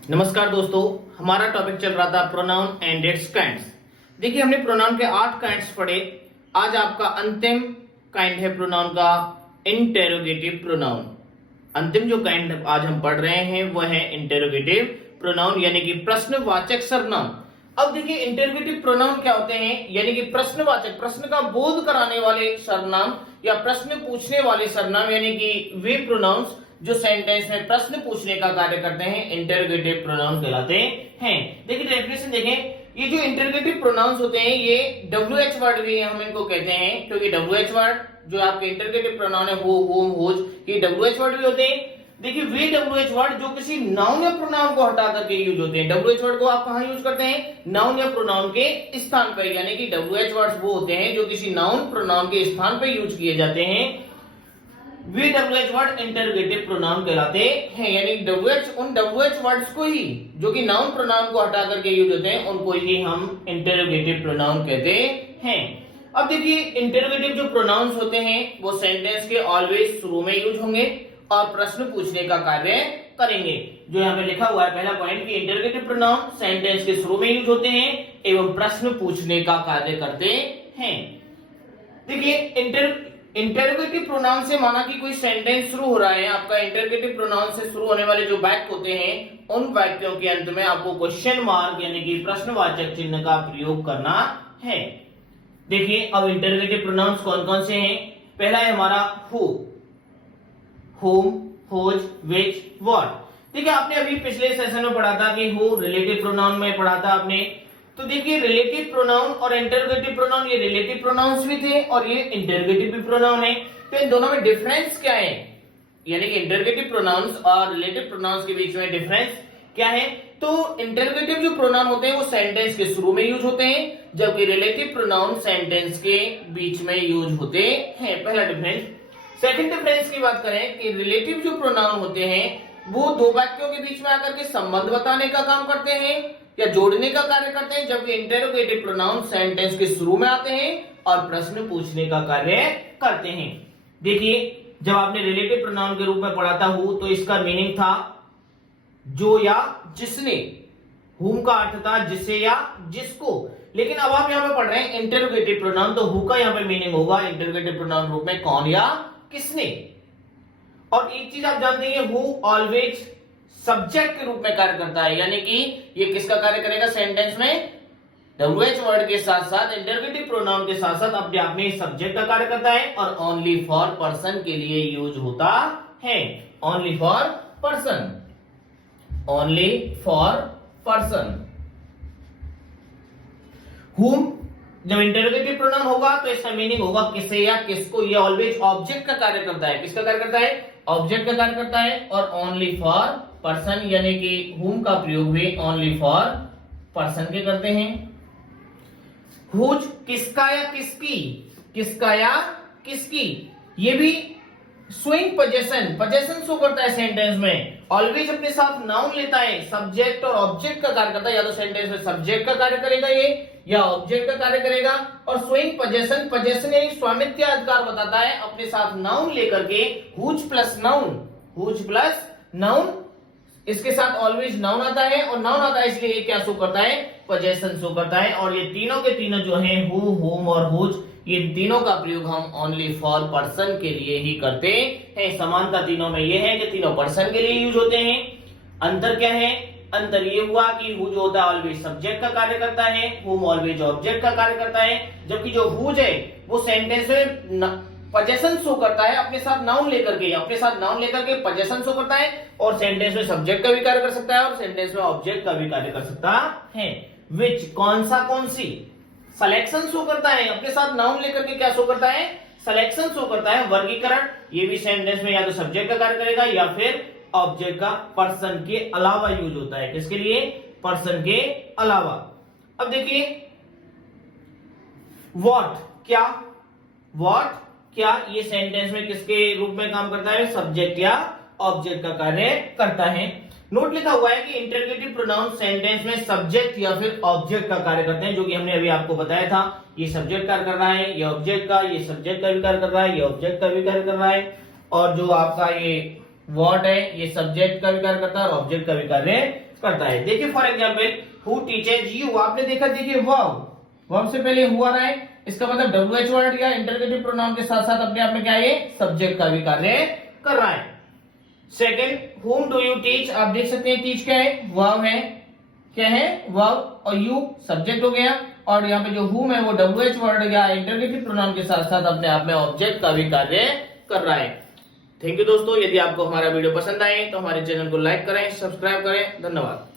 नमस्कार दोस्तों, हमारा टॉपिक चल रहा था प्रोनाउन एंड इट्स काइंड्स। देखिए, हमने प्रोनाउन के 8 काइंड्स पढ़े। आज आपका अंतिम काइंड है प्रोनाउन का इंटेरोगेटिव प्रोनाउन। अंतिम जो काइंड आज हम पढ़ रहे हैं वह है इंटेरोगेटिव प्रोनाउन, यानी कि प्रश्नवाचक सर्वनाम। अब देखिए, इंटेरोगेटिव प्रोनाउन क्या होते हैं, यानी कि प्रश्नवाचक, प्रश्न का बोध कराने वाले सर्वनाम या प्रश्न पूछने वाले सर्वनाम, यानी कि वे प्रोनाउंस जो सेंटेंस में प्रश्न पूछने का कार्य करते हैं इंटरोगेटिव प्रोनाउन कहलाते हैं। देखिए डेफिनेशन देखें, ये जो इंटरोगेटिव प्रोनाउंस होते हैं ये WH वर्ड भी हम इनको कहते हैं, क्योंकि WH वर्ड जो आपके इंटरोगेटिव प्रोनाउन है वो होम होज, ये WH वर्ड भी होते हैं। देखिए, वे WH वर्ड जो किसी नाउन या प्रोनाउन को हटा करके यूज होते हैं। WH वर्ड को आप कहां यूज करते हैं? नाउन या प्रोनाउन के स्थान पर, यानी कि WH वर्ड्स वो होते हैं जो किसी नाउन प्रोनाउन के स्थान पर यूज किए जाते हैं। वे WH वर्ड इंटरोगेटिव प्रोनाउन कहलाते हैं, यानी उन WH वर्ड्स को ही जो कि नाउन प्रोनाउन को हटा करके यूज होते हैं उनको ही हम इंटरोगेटिव प्रोनाउन कहते हैं। अब देखिए, इंटरोगेटिव जो प्रोनाउंस होते हैं वो सेंटेंस के ऑलवेज शुरू में यूज होंगे और प्रश्न पूछने का कार्य करेंगे। जो यहाँ पे लिखा हुआ है पहला पॉइंट कि इंटरोगेटिव प्रोनाउन सेंटेंस के शुरू में यूज होते हैं एवं प्रश्न पूछने का कार्य करते हैं। देखिए, इंटरोगेटिव प्रोनाउन से माना कि कोई सेंटेंस शुरू हो रहा है, आपका इंटरोगेटिव प्रोनाउन से शुरू होने वाले जो वाक्य होते हैं उन वाक्यों के अंत में आपको क्वेश्चन मार्क यानी कि प्रश्नवाचक चिन्ह का प्रयोग करना है। देखिए, अब इंटरोगेटिव प्रोनाउंस कौन कौन से हैं। पहला है हमारा who, whom, whose, which, what। देखिए, आपने अभी पिछले सेशन में पढ़ा था कि हु रिलेटिव प्रोनाउन में पढ़ा था आपने। तो देखिए, रिलेटिव प्रोनाउन और इंटरोगेटिव प्रोनाउन, ये रिलेटिव प्रोनाउंस भी थे और ये इंटरोगेटिव भी प्रोनाउन है। तो इन दोनों में डिफरेंस क्या है, यानी कि इंटरोगेटिव प्रोनाउंस और रिलेटिव प्रोनाउंस के बीच में डिफरेंस क्या है। तो इंटरोगेटिव जो प्रोनाउन होते हैं वो सेंटेंस के शुरू में यूज होते हैं, जबकि रिलेटिव प्रोनाउन सेंटेंस के बीच में यूज होते हैं। पहला डिफरेंस। सेकंड डिफरेंस की बात करें कि रिलेटिव जो प्रोनाउन होते हैं वो दो वाक्यों के बीच में आकर के संबंध बताने का काम करते हैं या जोड़ने का कार्य करते हैं, जबकि इंटरोगेटिव प्रोनाउन सेंटेंस के शुरू में आते हैं और प्रश्न पूछने का कार्य करते हैं। देखिए, जब आपने रिलेटिव प्रोनाउन के रूप में पढ़ा था हु, तो इसका मीनिंग था जो या जिसने। हुम का अर्थ था जिसे या जिसको। लेकिन अब आप यहां पे पढ़ रहे हैं इंटरोगेटिव प्रोनाउन, तो हु का यहां पे मीनिंग होगा इंटरोगेटिव प्रोनाउन रूप में कौन या किसने। और एक चीज आप जानते हैं, हु ऑलवेज सब्जेक्ट के रूप में कार्य करता है, यानी कि ये किसका कार्य करेगा सेंटेंस में? WH वर्ड के साथ साथ इंटरोगेटिव प्रोनाउन के साथ साथ अपने आप में सब्जेक्ट का कार्य करता है और ओनली फॉर पर्सन के लिए यूज होता है। Only for person, only for person. हुम जब इंटरोगेटिव प्रोनाउन होगा तो इसका मीनिंग होगा किसे या किसको। ये ऑलवेज ऑब्जेक्ट का कार्य करता है। किसका कार्य करता है? ऑब्जेक्ट का कार्य करता है। और ओनली फॉर पर्सन, यानी कि हुम का प्रयोग भी ओनली फॉर पर्सन के करते हैं। हुज किसका या किसकी, किसका या किसकी। ये भी स्विंग पोजेशन शो करता है सेंटेंस में। ऑलवेज अपने साथ नाउन लेता है, सब्जेक्ट और ऑब्जेक्ट का कार्य करता है। या तो सेंटेंस में सब्जेक्ट का कार्य करेगा ये या ऑब्जेक्ट का कार्य करेगा। और स्विंग पोजेशन यानी स्वामित्व अधिकार बताता है अपने साथ नाउन लेकर के। Whose plus noun, whose plus noun, इसके साथ ऑलवेज नाउन आता है और नाउन आता है इसलिए ये क्या शो करता है? पोजेशन शो करता है। और ये तीनों के तीनों जो हैं हु, हुम और हुज, ये तीनों का प्रयोग हम ओनली फॉर पर्सन के लिए ही करते हैं। समानता तीनों में ये है कि तीनों पर्सन के लिए यूज होते हैं। अंतर क्या है? अंतर ये हुआ कि हु जो होता है ऑलवेज सब्जेक्ट का कार्य करता है, हुम ऑलवेज ऑब्जेक्ट का कार्य करता है, जबकि जो हुज है वो सेंटेंस में पोजेशन शो करता है अपने साथ नाउन लेकर के। अपने साथ नाउन लेकर के पोजेशन शो करता है और सेंटेंस में सब्जेक्ट का भी कार्य कर सकता है और सेंटेंस में ऑब्जेक्ट का भी कार्य कर सकता है। विच कौन सा, कौन सी। सिलेक्शन शो करता है, अपने साथ नाउन लेकर के क्या शो करता है? सिलेक्शन शो करता है। वर्गीकरण, ये भी सेंटेंस में या तो सब्जेक्ट का कार्य करेगा या फिर ऑब्जेक्ट का पर्सन के अलावा यूज होता है। किसके लिए? पर्सन के अलावा। अब देखिए, व्हाट क्या, व्हाट क्या, ये सेंटेंस में किसके रूप में काम करता है? सब्जेक्ट या ऑब्जेक्ट का कार्य करता है। नोट लिखा हुआ है कि इंटरोगेटिव प्रोनाउन सेंटेंस में सब्जेक्ट या फिर ऑब्जेक्ट का कार्य करते हैं, जो कि हमने अभी आपको बताया था। ये सब्जेक्ट कार्य कर रहा है, ये ऑब्जेक्ट का, ये सब्जेक्ट का भी कार्य कर रहा है, ये ऑब्जेक्ट का भी कार्य कर रहा है। और जो आपका ये व्हाट है ये सब्जेक्ट का भी कार्य करता है और ऑब्जेक्ट का भी कार्य करता है। देखिए for example who teaches you, आपने देखा, देखिए वर्ब से पहले हु आ रहा है, इसका मतलब WH वर्ड या इंटरगेटिव प्रोनाउन के साथ साथ अपने आप में क्या है, सब्जेक्ट का भी कार्य कर रहा है। Second, whom do you teach, आप देख सकते हैं टीच क्या है, वर्ब है, क्या है, वर्ब, और यू सब्जेक्ट हो गया, और यहाँ पे जो whom है वो WH वर्ड या इंटरगेटिव प्रोनाउन के साथ साथ अपने आप में ऑब्जेक्ट का भी कार्य कर रहा है। थैंक यू दोस्तों, यदि आपको हमारा वीडियो पसंद आए तो हमारे चैनल को लाइक करें, सब्सक्राइब करें। धन्यवाद।